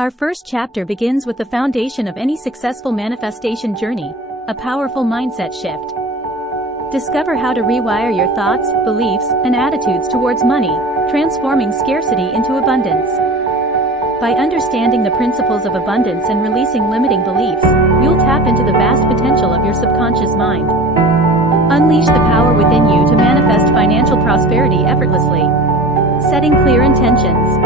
Our first chapter begins with the foundation of any successful manifestation journey, a powerful mindset shift. Discover how to rewire your thoughts, beliefs, and attitudes towards money, transforming scarcity into abundance. By understanding the principles of abundance and releasing limiting beliefs, you'll tap into the vast potential of your subconscious mind. Unleash the power within you to manifest financial prosperity effortlessly. Setting clear intentions.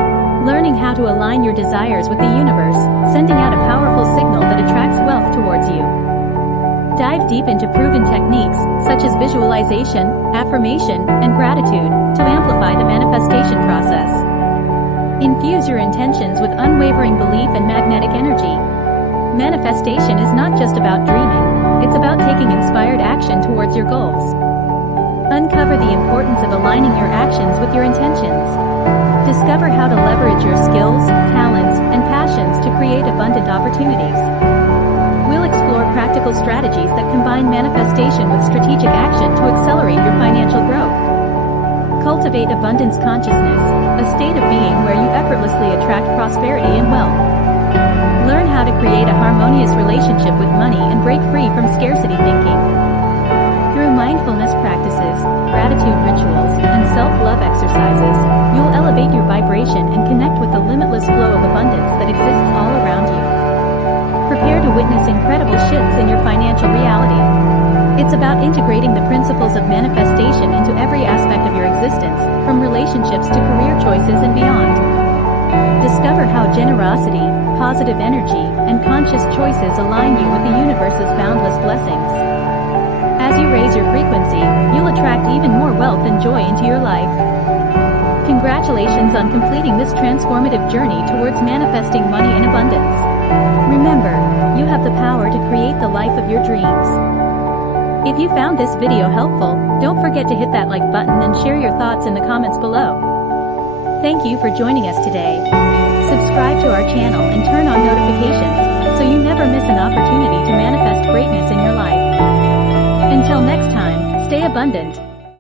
Learning how to align your desires with the universe, sending out a powerful signal that attracts wealth towards you. Dive deep into proven techniques, such as visualization, affirmation, and gratitude, to amplify the manifestation process. Infuse your intentions with unwavering belief and magnetic energy. Manifestation is not just about dreaming, it's about taking inspired action towards your goals. Uncover the importance of aligning your actions with your intentions. Discover how to leverage your skills, talents, and passions to create abundant opportunities. We'll explore practical strategies that combine manifestation with strategic action to accelerate your financial growth. Cultivate abundance consciousness, a state of being where you effortlessly attract prosperity and wealth. Learn how to create a harmonious relationship with money and break free from scarcity thinking. Through mindfulness practices, gratitude rituals, and self-love exercises, you'll elevate your vibration and connect with the limitless flow of abundance that exists all around you. Prepare to witness incredible shifts in your financial reality. It's about integrating the principles of manifestation into every aspect of your existence, from relationships to career choices and beyond. Discover how generosity, positive energy, and conscious choices align you with the universe's boundless blessings. As you raise your frequency, you'll attract even more wealth and joy into your life. Congratulations on completing this transformative journey towards manifesting money in abundance. Remember, you have the power to create the life of your dreams. If you found this video helpful, don't forget to hit that like button and share your thoughts in the comments below. Thank you for joining us today. Subscribe to our channel and turn on notifications, so you never miss an opportunity to manifest greatness in your life. Until next time, stay abundant.